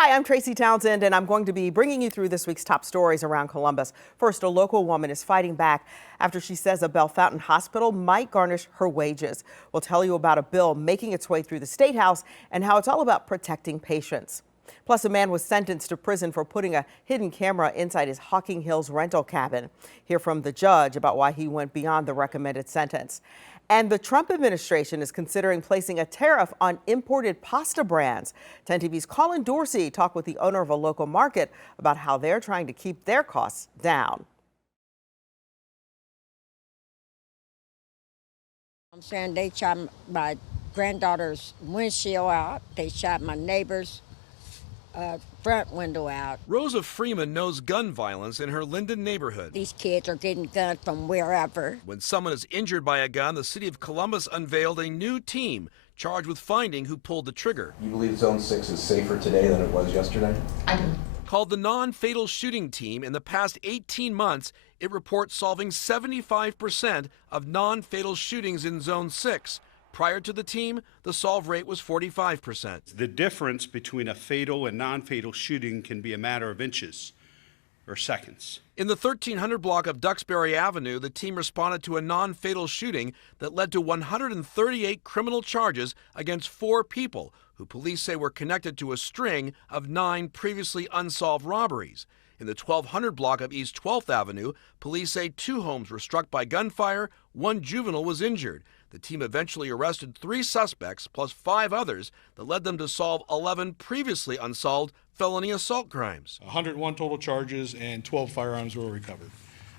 Hi, I'm Tracy Townsend, and I'm going to be bringing you through this week's top stories around Columbus. First, a local woman is fighting back after she says a Bell Fountain hospital might garnish her wages. We'll tell you about a bill making its way through the State House and how it's all about protecting patients. Plus, a man was sentenced to prison for putting a hidden camera inside his Hocking Hills rental cabin. Hear from the judge about why he went beyond the recommended sentence. And the Trump administration is considering placing a tariff on imported pasta brands. 10 TV's Colin Dorsey talked with the owner of a local market about how they're trying to keep their costs down. I'm saying they shot my granddaughter's windshield out. They shot my neighbor's front window out. Rosa Freeman knows gun violence in her Linden neighborhood. These kids are getting guns from wherever. When someone is injured by a gun, the city of Columbus unveiled a new team charged with finding who pulled the trigger. You believe Zone 6 is safer today than it was yesterday? I do. Called the Non-Fatal Shooting Team, in the past 18 months, it reports solving 75% of non-fatal shootings in Zone 6. Prior to the team, the solve rate was 45%. The difference between a fatal and non-fatal shooting can be a matter of inches or seconds. In the 1300 block of Duxbury Avenue, the team responded to a non-fatal shooting that led to 138 criminal charges against 4 people who police say were connected to a string of 9 previously unsolved robberies. In the 1200 block of East 12th Avenue, police say 2 homes were struck by gunfire, 1 juvenile was injured. The team eventually arrested 3 suspects plus 5 others that led them to solve 11 previously unsolved felony assault crimes. 101 total charges and 12 firearms were recovered,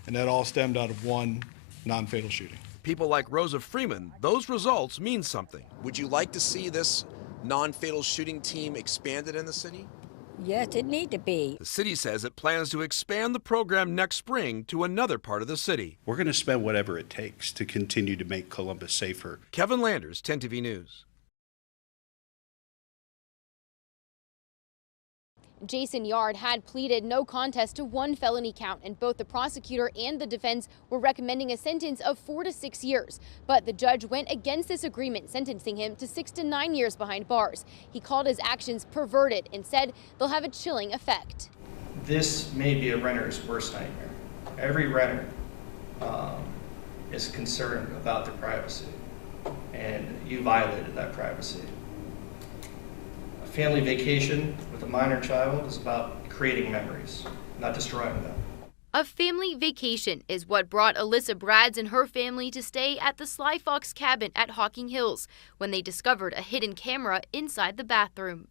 and that all stemmed out of 1 non-fatal shooting. People like Rosa Freeman, those results mean something. Would you like to see this non-fatal shooting team expanded in the city? Yes, it need to be. The city says it plans to expand the program next spring to another part of the city. We're going to spend whatever it takes to continue to make Columbus safer. Kevin Landers, 10 TV News. Jason Yard had pleaded no contest to 1 felony count, and both the prosecutor and the defense were recommending a sentence of 4 to 6 years. But the judge went against this agreement, sentencing him to 6 to 9 years behind bars. He called his actions perverted and said they'll have a chilling effect. This may be a renter's worst nightmare. Every renter is concerned about their privacy, and you violated that privacy. A family vacation with a minor child is about creating memories, not destroying them. A family vacation is what brought Alyssa Brads and her family to stay at the Sly Fox cabin at Hocking Hills when they discovered a hidden camera inside the bathroom.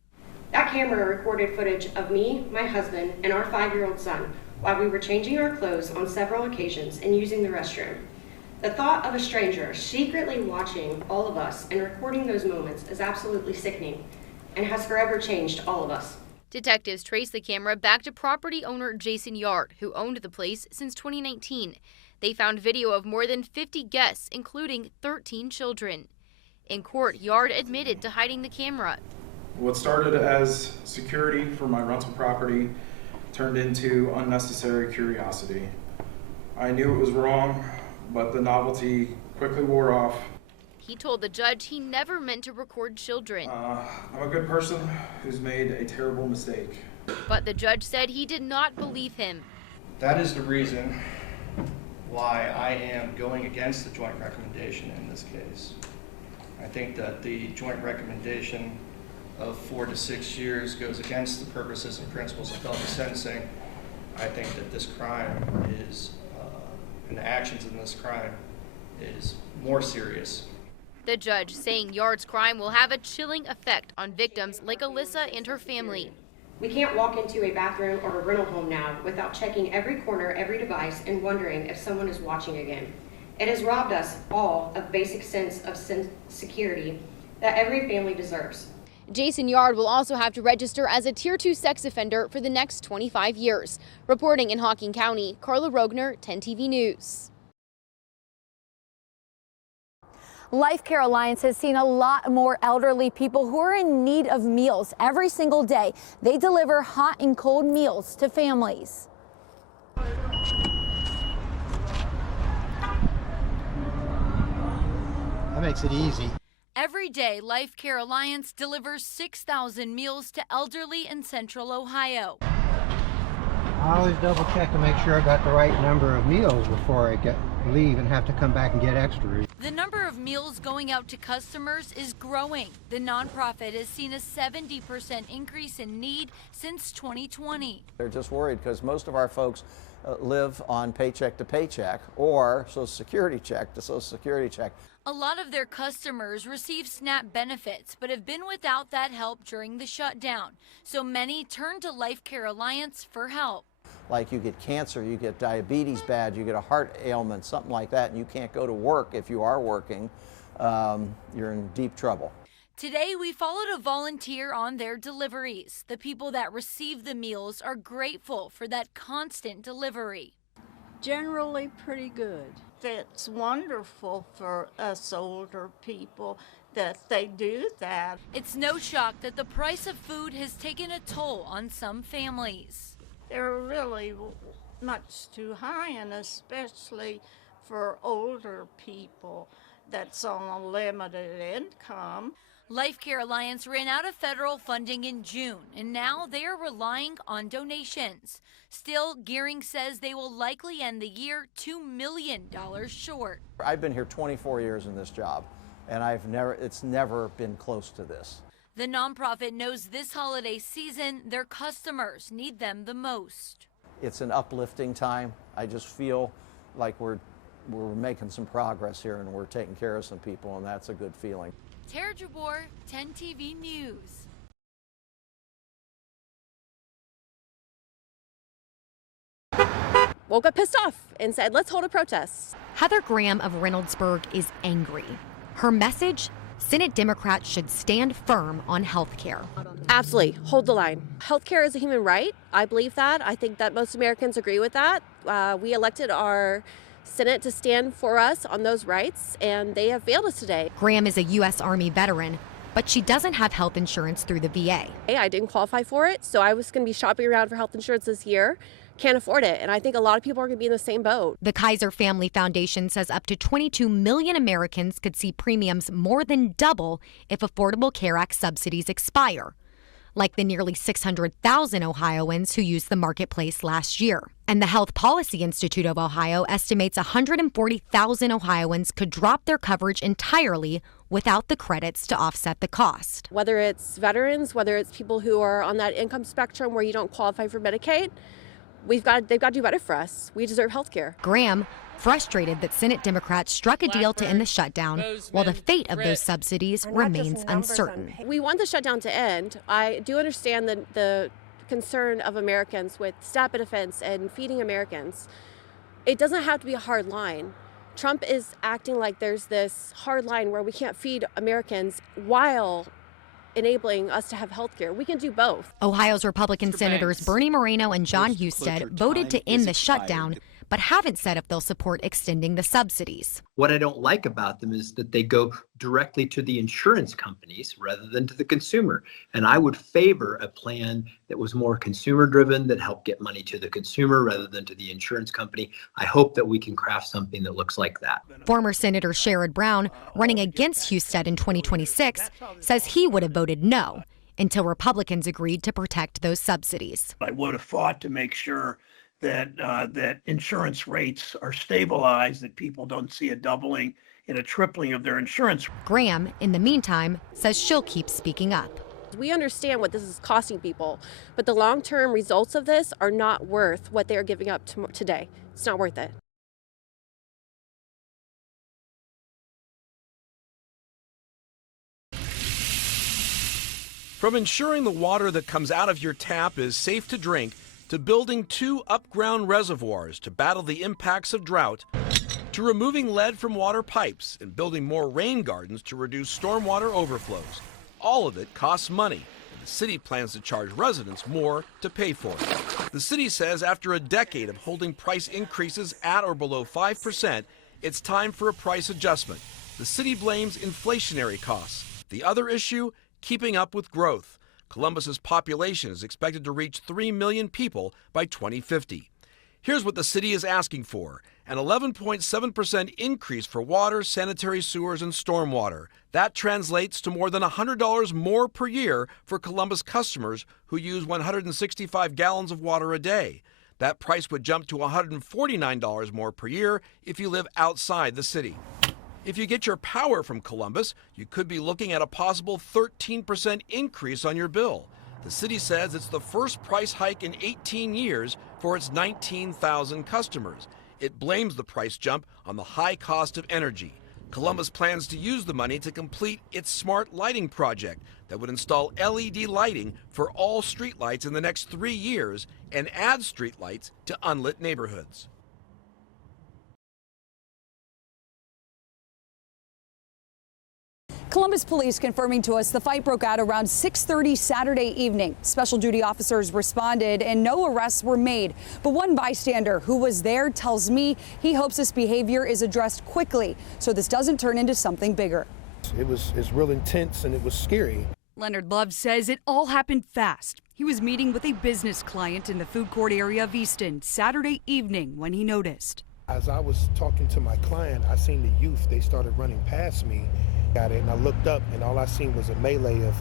That camera recorded footage of me, my husband, and our 5-year-old son while we were changing our clothes on several occasions and using the restroom. The thought of a stranger secretly watching all of us and recording those moments is absolutely sickening and has forever changed all of us. Detectives traced the camera back to property owner Jason Yard, who owned the place since 2019. They found video of more than 50 guests, including 13 children. In court, Yard admitted to hiding the camera. What started as security for my rental property turned into unnecessary curiosity. I knew it was wrong, but the novelty quickly wore off. He told the judge he never meant to record children. I'm a good person who's made a terrible mistake. But the judge said he did not believe him. That is the reason why I am going against the joint recommendation in this case. I think that the joint recommendation of 4 to 6 years goes against the purposes and principles of felony sentencing. I think that this crime is, and the actions in this crime is more serious. The judge saying Yard's crime will have a chilling effect on victims like Alyssa and her family. We can't walk into a bathroom or a rental home now without checking every corner, every device, and wondering if someone is watching again. It has robbed us all of basic sense of security that every family deserves. Jason Yard will also have to register as a Tier 2 sex offender for the next 25 years. Reporting in Hocking County, Carla Rogner, 10 TV News. Life Care Alliance has seen a lot more elderly people who are in need of meals every single day. They deliver hot and cold meals to families. That makes it easy. Every day, Life Care Alliance delivers 6,000 meals to elderly in Central Ohio. I always double check to make sure I got the right number of meals before I leave and have to come back and get extra. The number of meals going out to customers is growing. The nonprofit has seen a 70% increase in need since 2020. They're just worried because most of our folks live on paycheck to paycheck or Social Security check to Social Security check. A lot of their customers receive SNAP benefits, but have been without that help during the shutdown. So many turn to Life Care Alliance for help. Like you get cancer, you get diabetes bad, you get a heart ailment, something like that, and you can't go to work. If you are working, you're in deep trouble. Today, we followed a volunteer on their deliveries. The people that receive the meals are grateful for that constant delivery. Generally pretty good. It's wonderful for us older people that they do that. It's no shock that the price of food has taken a toll on some families. They're really much too high, and especially for older people that's on a limited income. Life Care Alliance ran out of federal funding in June, and now they are relying on donations. Still, Gearing says they will likely end the year $2 million short. I've been here 24 years in this job, and it's never been close to this. The nonprofit knows this holiday season, their customers need them the most. It's an uplifting time. I just feel like we're making some progress here and we're taking care of some people, and that's a good feeling. Tara Jabor, 10 TV News. Woke up pissed off and said, let's hold a protest. Heather Graham of Reynoldsburg is angry. Her message, Senate Democrats should stand firm on health care. Absolutely, hold the line. Health care is a human right. I believe that. I think that most Americans agree with that. We elected our Senate to stand for us on those rights, and they have failed us today. Graham is a U.S. Army veteran, but she doesn't have health insurance through the VA. I didn't qualify for it, so I was going to be shopping around for health insurance this year. Can't afford it, and I think a lot of people are going to be in the same boat. The Kaiser Family Foundation says up to 22 million Americans could see premiums more than double if Affordable Care Act subsidies expire, like the nearly 600,000 Ohioans who used the marketplace last year. And the Health Policy Institute of Ohio estimates 140,000 Ohioans could drop their coverage entirely without the credits to offset the cost. Whether it's veterans, whether it's people who are on that income spectrum where you don't qualify for Medicaid, they've got to do better for us. We deserve health care. Graham, frustrated that Senate Democrats struck a deal to end the shutdown, while the fate of those subsidies remains uncertain. We want the shutdown to end. I do understand the concern of Americans with SNAP benefits and feeding Americans. It doesn't have to be a hard line. Trump is acting like there's this hard line where we can't feed Americans while enabling us to have health care. We can do both. Ohio's Republican Senators Bernie Moreno and John Husted voted to end the shutdown, but haven't said if they'll support extending the subsidies. What I don't like about them is that they go directly to the insurance companies rather than to the consumer. And I would favor a plan that was more consumer driven, that helped get money to the consumer rather than to the insurance company. I hope that we can craft something that looks like that. Former Senator Sherrod Brown, running against Husted in 2026, says he would have voted no until Republicans agreed to protect those subsidies. I would have fought to make sure that insurance rates are stabilized, that people don't see a doubling and a tripling of their insurance. Graham, in the meantime, says she'll keep speaking up. We understand what this is costing people, but the long-term results of this are not worth what they're giving up today. It's not worth it. From ensuring the water that comes out of your tap is safe to drink, to building 2 up-ground reservoirs to battle the impacts of drought, to removing lead from water pipes and building more rain gardens to reduce stormwater overflows. All of it costs money, and the city plans to charge residents more to pay for it. The city says after a decade of holding price increases at or below 5%, it's time for a price adjustment. The city blames inflationary costs. The other issue, keeping up with growth. Columbus's population is expected to reach 3 million people by 2050. Here's what the city is asking for: an 11.7% increase for water, sanitary sewers, and stormwater. That translates to more than $100 more per year for Columbus customers who use 165 gallons of water a day. That price would jump to $149 more per year if you live outside the city. If you get your power from Columbus, you could be looking at a possible 13% increase on your bill. The city says it's the first price hike in 18 years for its 19,000 customers. It blames the price jump on the high cost of energy. Columbus plans to use the money to complete its smart lighting project that would install LED lighting for all streetlights in the next 3 years and add streetlights to unlit neighborhoods. Columbus police confirming to us the fight broke out around 6:30 Saturday evening. Special duty officers responded and no arrests were made. But one bystander who was there tells me he hopes this behavior is addressed quickly so this doesn't turn into something bigger. It's real intense and it was scary. Leonard Love says it all happened fast. He was meeting with a business client in the food court area of Easton Saturday evening when he noticed. As I was talking to my client, I seen the youth, they started running past me. Got it, and I looked up and all I seen was a melee of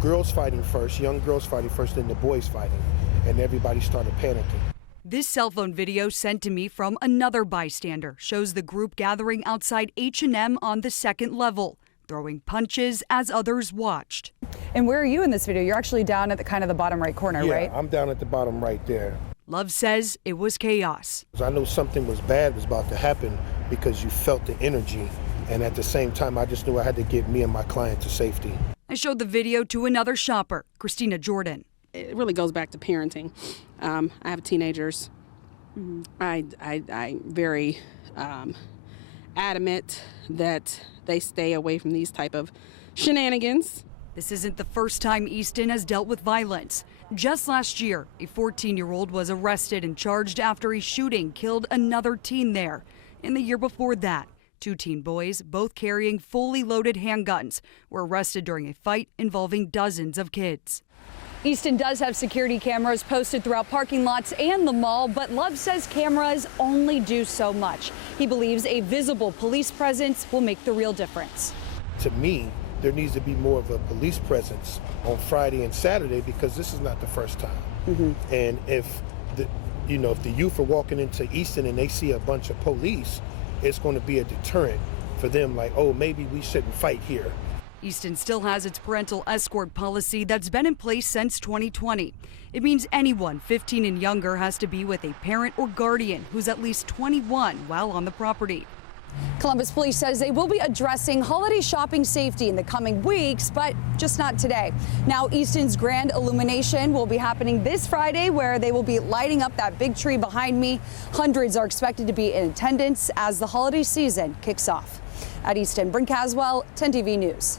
girls fighting first, young girls fighting first, then the boys fighting, and everybody started panicking. This cell phone video sent to me from another bystander shows the group gathering outside H&M on the second level, throwing punches as others watched. And where are you in this video? You're actually down at the kind of the bottom right corner, Yeah, right? I'm down at the bottom right there. Love says it was chaos. I know something was bad was about to happen because you felt the energy. And at the same time, I just knew I had to get me and my client to safety. I showed the video to another shopper, Christina Jordan. It really goes back to parenting. I have teenagers. I'm very adamant that they stay away from these type of shenanigans. This isn't the first time Easton has dealt with violence. Just last year, a 14-year-old was arrested and charged after a shooting killed another teen there. And the year before that, 2 teen boys, both carrying fully loaded handguns, were arrested during a fight involving dozens of kids. Easton does have security cameras posted throughout parking lots and the mall, but Love says cameras only do so much. He believes a visible police presence will make the real difference. To me, there needs to be more of a police presence on Friday and Saturday because this is not the first time. And if the youth are walking into Easton and they see a bunch of police, it's going to be a deterrent for them, like, oh, maybe we shouldn't fight here. Easton still has its parental escort policy that's been in place since 2020. It means anyone 15 and younger has to be with a parent or guardian who's at least 21 while on the property. Columbus Police says they will be addressing holiday shopping safety in the coming weeks, but just not today. Now, Easton's grand illumination will be happening this Friday, where they will be lighting up that big tree behind me. Hundreds are expected to be in attendance as the holiday season kicks off. At Easton, Bryn Caswell, 10 TV News.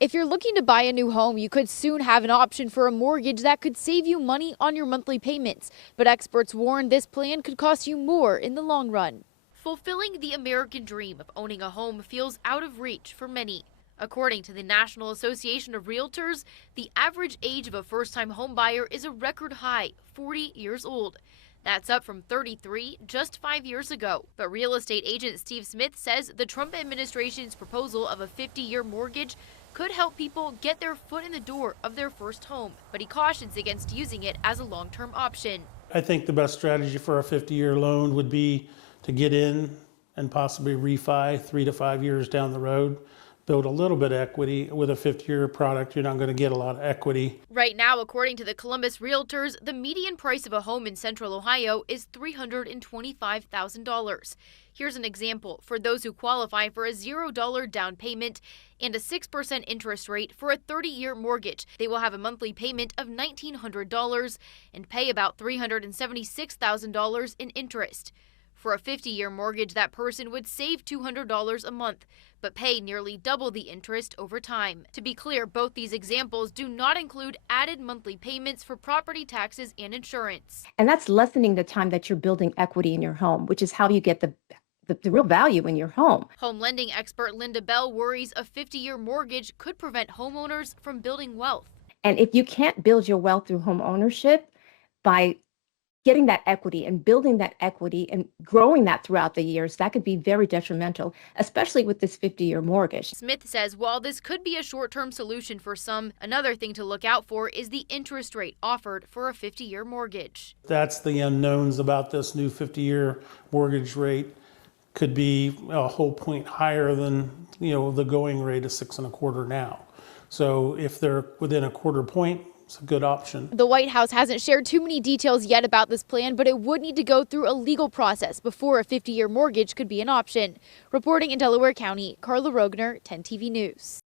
If you're looking to buy a new home, you could soon have an option for a mortgage that could save you money on your monthly payments. But experts warn this plan could cost you more in the long run. Fulfilling the American dream of owning a home feels out of reach for many. According to the National Association of Realtors, the average age of a first-time homebuyer is a record high, 40 years old. That's up from 33 just 5 years ago. But real estate agent Steve Smith says the Trump administration's proposal of a 50-year mortgage could help people get their foot in the door of their first home, but he cautions against using it as a long-term option. I think the best strategy for a 50-year loan would be to get in and possibly refi 3 to 5 years down the road, build a little bit of equity. With a 50-year product, you're not going to get a lot of equity. Right now, according to the Columbus Realtors, the median price of a home in Central Ohio is $325,000. Here's an example for those who qualify for a $0 down payment and a 6% interest rate for a 30-year mortgage. They will have a monthly payment of $1,900 and pay about $376,000 in interest. For a 50-year mortgage, that person would save $200 a month, but pay nearly double the interest over time. To be clear, both these examples do not include added monthly payments for property taxes and insurance. And that's lessening the time that you're building equity in your home, which is how you get the real value in your home. Home lending expert Linda Bell worries a 50-year mortgage could prevent homeowners from building wealth. And if you can't build your wealth through home ownership by getting that equity and building that equity and growing that throughout the years, that could be very detrimental, especially with this 50-year mortgage. Smith says while this could be a short-term solution for some, another thing to look out for is the interest rate offered for a 50-year mortgage. That's the unknowns about this new 50-year mortgage rate. Could be a whole point higher than, the going rate of 6.25 now. So if they're within a quarter point, it's a good option. The White House hasn't shared too many details yet about this plan, but it would need to go through a legal process before a 50-year mortgage could be an option. Reporting in Delaware County, Carla Rogner, 10 TV News.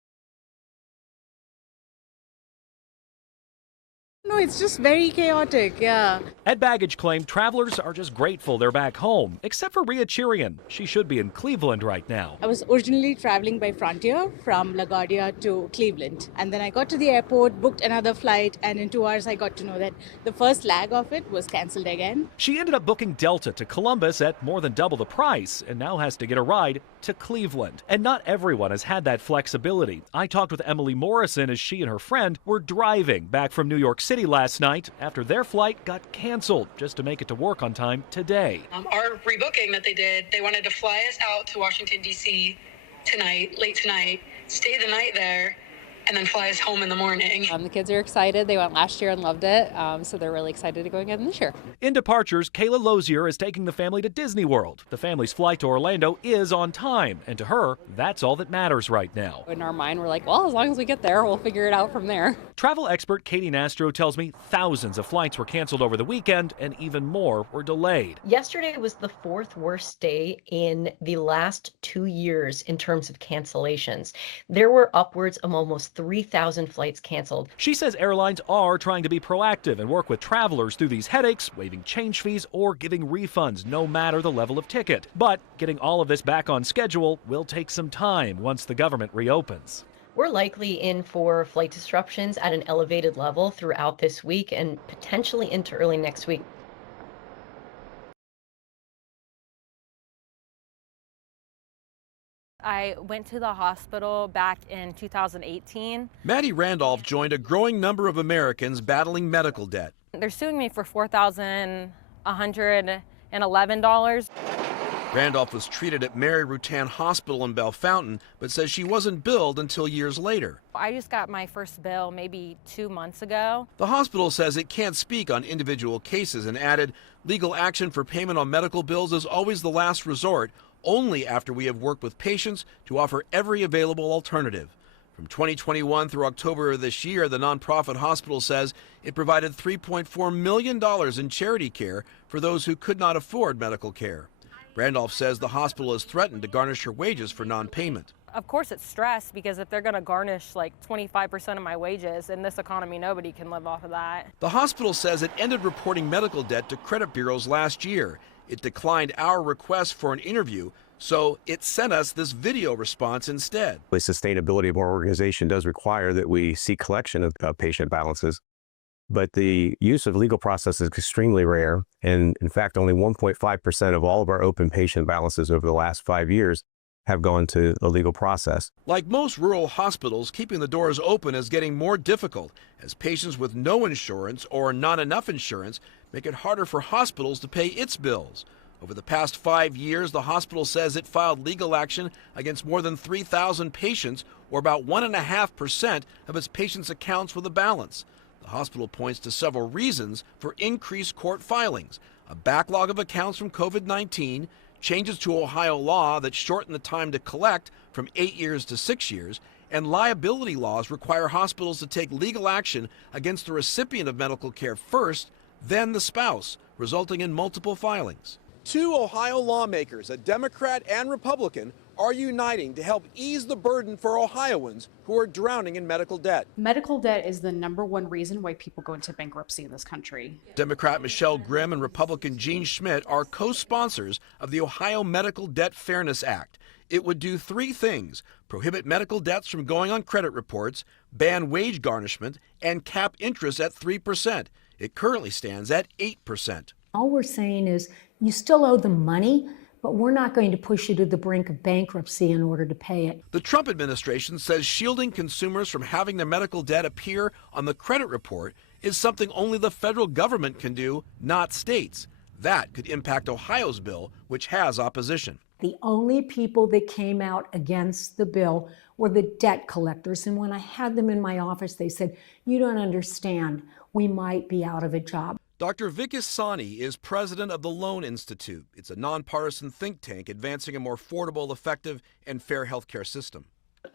No, it's just very chaotic, yeah. Ed Baggage claimed travelers are just grateful they're back home, except for Rhea Chirian. She should be in Cleveland right now. I was originally traveling by Frontier from LaGuardia to Cleveland. And then I got to the airport, booked another flight, and in 2 hours I got to know that the first leg of it was canceled again. She ended up booking Delta to Columbus at more than double the price and now has to get a ride to Cleveland. And not everyone has had that flexibility. I talked with Emily Morrison as she and her friend were driving back from New York City last night after their flight got canceled just to make it to work on time today. Our rebooking that they did, they wanted to fly us out to Washington, D.C. tonight, late tonight, stay the night there, and then fly us home in the morning. The kids are excited. They went last year and loved it, so they're really excited to go again this year. In departures, Kayla Lozier is taking the family to Disney World. The family's flight to Orlando is on time, and to her, that's all that matters right now. In our mind, we're like, well, as long as we get there, we'll figure it out from there. Travel expert Katie Nastro tells me thousands of flights were canceled over the weekend, and even more were delayed. Yesterday was the 4th worst day in the last 2 years in terms of cancellations. There were upwards of almost 3,000 flights canceled. She says airlines are trying to be proactive and work with travelers through these headaches, waiving change fees or giving refunds no matter the level of ticket. But getting all of this back on schedule will take some time once the government reopens. We're likely in for flight disruptions at an elevated level throughout this week and potentially into early next week. I went to the hospital back in 2018. Maddie Randolph joined a growing number of Americans battling medical debt. They're suing me for $4,111. Randolph was treated at Mary Rutan Hospital in Bellefontaine, but says she wasn't billed until years later. I just got my first bill maybe 2 months ago. The hospital says it can't speak on individual cases and added, legal action for payment on medical bills is always the last resort, only after we have worked with patients to offer every available alternative. From 2021 through October of this year, the nonprofit hospital says it provided $3.4 million in charity care for those who could not afford medical care. Randolph says the hospital has threatened to garnish her wages for non-payment. Of course it's stress because if they're going to garnish like 25% of my wages in this economy, nobody can live off of that. The hospital says it ended reporting medical debt to credit bureaus last year. It declined our request for an interview, so it sent us this video response instead. The sustainability of our organization does require that we seek collection of patient balances, but the use of legal process is extremely rare, and in fact only 1.5% of all of our open patient balances over the last 5 years have gone to a legal process. Like most rural hospitals, keeping the doors open is getting more difficult as patients with no insurance or not enough insurance make it harder for hospitals to pay its bills. Over the past 5 years, the hospital says it filed legal action against more than 3,000 patients, or about 1.5% of its patients' accounts with a balance. The hospital points to several reasons for increased court filings: a backlog of accounts from COVID-19, changes to Ohio law that shorten the time to collect from 8 years to 6 years, and liability laws require hospitals to take legal action against the recipient of medical care first, then the spouse, resulting in multiple filings. 2 Ohio lawmakers, a Democrat and Republican, are uniting to help ease the burden for Ohioans who are drowning in medical debt. Medical debt is the #1 reason why people go into bankruptcy in this country. Democrat Michelle Grimm and Republican Gene Schmidt are co-sponsors of the Ohio Medical Debt Fairness Act. It would do 3 things: prohibit medical debts from going on credit reports, ban wage garnishment, and cap interest at 3%. It currently stands at 8%. All we're saying is you still owe them money, but we're not going to push you to the brink of bankruptcy in order to pay it. The Trump administration says shielding consumers from having their medical debt appear on the credit report is something only the federal government can do, not states. That could impact Ohio's bill, which has opposition. The only people that came out against the bill were the debt collectors. And when I had them in my office, they said, "You don't understand. We might be out of a job." Dr. Vikas Sani is president of the Loan Institute. It's a nonpartisan think tank advancing a more affordable, effective, and fair healthcare system.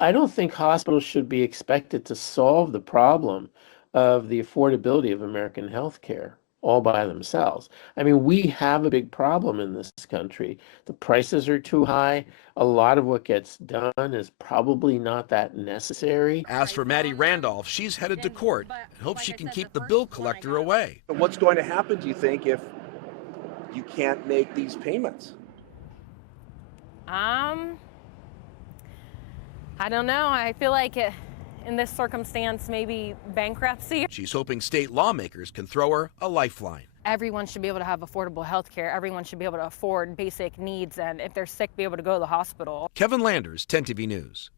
I don't think hospitals should be expected to solve the problem of the affordability of American healthcare all by themselves. I mean, we have a big problem in this country. The prices are too high. A lot of what gets done is probably not that necessary. As for Maddie Randolph, she's headed to court and hopes she can keep the bill collector away. What's going to happen, do you think, if you can't make these payments? I don't know. I feel like in this circumstance, maybe bankruptcy. She's hoping state lawmakers can throw her a lifeline. Everyone should be able to have affordable health care. Everyone should be able to afford basic needs, and if they're sick, be able to go to the hospital. Kevin Landers, 10 TV News.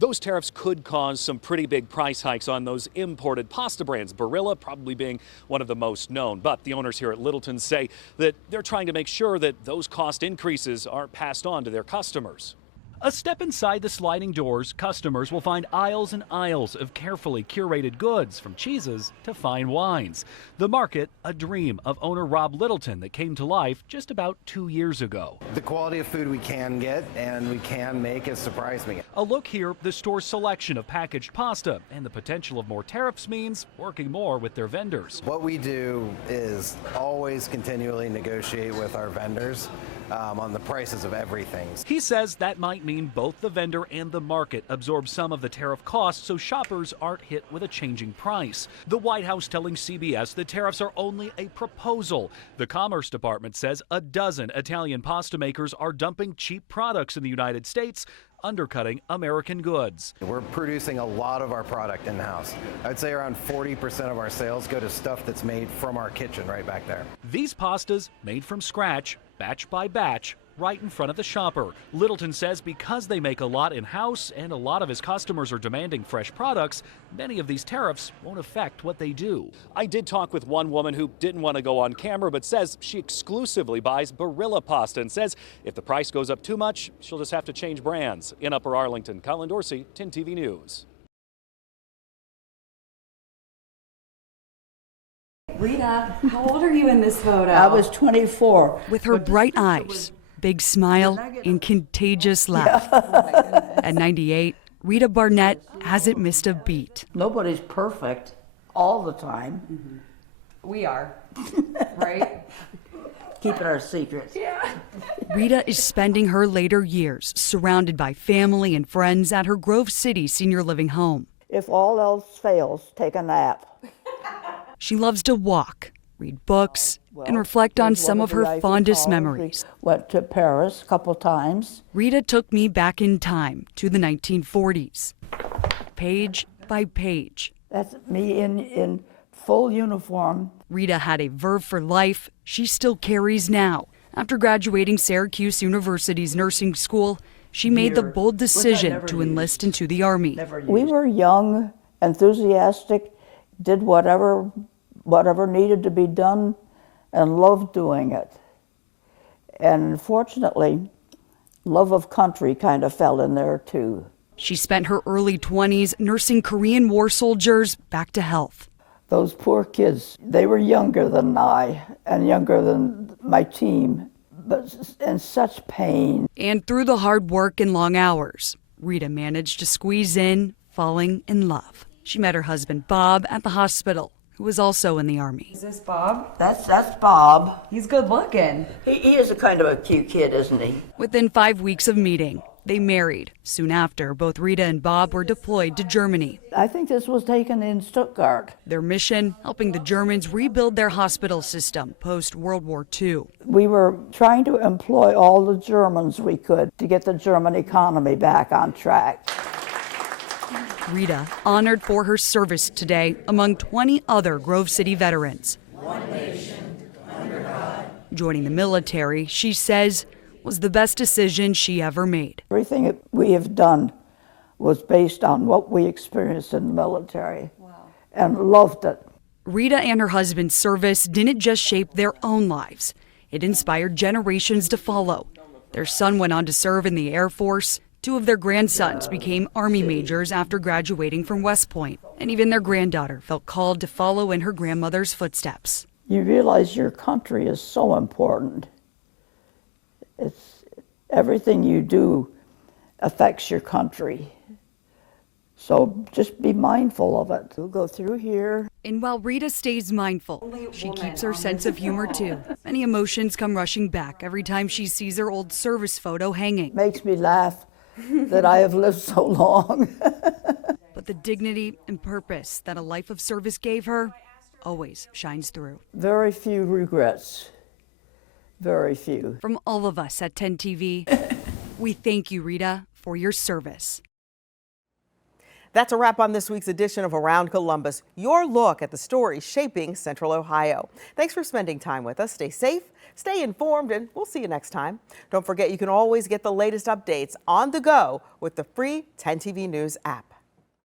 Those tariffs could cause some pretty big price hikes on those imported pasta brands, Barilla probably being one of the most known. But the owners here at Littleton say that they're trying to make sure that those cost increases aren't passed on to their customers. A step inside the sliding doors, customers will find aisles and aisles of carefully curated goods, from cheeses to fine wines. The market, a dream of owner Rob Littleton that came to life just about 2 years ago. The quality of food we can get and we can make has surprised me. A look here, the store's selection of packaged pasta, and the potential of more tariffs means working more with their vendors. What we do is always continually negotiate with our vendors on the prices of everything. He says that might mean both the vendor and the market absorb some of the tariff costs so shoppers aren't hit with a changing price. The White House telling CBS the tariffs are only a proposal. The Commerce Department says a dozen Italian pasta makers are dumping cheap products in the United States, undercutting American goods. We're producing a lot of our product in-house. I'd say around 40% of our sales go to stuff that's made from our kitchen right back there. These pastas, made from scratch, batch by batch, right in front of the shopper. Littleton says because they make a lot in-house and a lot of his customers are demanding fresh products, many of these tariffs won't affect what they do. I did talk with one woman who didn't want to go on camera but says she exclusively buys Barilla pasta and says if the price goes up too much, she'll just have to change brands. In Upper Arlington, Colin Dorsey, 10 TV News. Rita, how old are you in this photo? I was 24. With her bright eyes, big smile, and contagious laugh. At 98, Rita Barnett hasn't missed a beat. Nobody's perfect all the time. We are, right? Keeping our secrets. Yeah. Rita is spending her later years surrounded by family and friends at her Grove City senior living home. If all else fails, take a nap. She loves to walk, read books, and reflect on some of her fondest memories. Went to Paris a couple times. Rita took me back in time to the 1940s, page by page. That's me in full uniform. Rita had a verve for life she still carries now. After graduating Syracuse University's nursing school, she made the bold decision to enlist into the Army. We were young, enthusiastic, did whatever needed to be done, and loved doing it. And unfortunately, love of country kind of fell in there too. She spent her early 20s nursing Korean War soldiers back to health. Those poor kids, they were younger than I and younger than my team, but in such pain. And through the hard work and long hours, Rita managed to squeeze in, falling in love. She met her husband Bob at the hospital, who was also in the Army. Is this Bob? That's Bob. He's good looking. He is a kind of a cute kid, isn't he? Within 5 weeks of meeting, they married. Soon after, both Rita and Bob were deployed to Germany. I think this was taken in Stuttgart. Their mission, helping the Germans rebuild their hospital system post-World War II. We were trying to employ all the Germans we could to get the German economy back on track. Rita honored for her service today among 20 other Grove City veterans. One nation, Joining the military, she says, was the best decision she ever made. Everything that we have done was based on what we experienced in the military and loved it. Rita and her husband's service didn't just shape their own lives. It inspired generations to follow. Their son went on to serve in the Air Force. 2 of their grandsons became Army majors after graduating from West Point. And even their granddaughter felt called to follow in her grandmother's footsteps. You realize your country is so important. Everything you do affects your country. So just be mindful of it. We'll go through here. And while Rita stays mindful, she keeps her sense of humor too. Many emotions come rushing back every time she sees her old service photo hanging. Makes me laugh that I have lived so long. But the dignity and purpose that a life of service gave her always shines through. Very few regrets. Very few. From all of us at 10 TV, we thank you, Rita, for your service. That's a wrap on this week's edition of Around Columbus, your look at the stories shaping Central Ohio. Thanks for spending time with us. Stay safe, stay informed, and we'll see you next time. Don't forget, you can always get the latest updates on the go with the free 10 TV News app.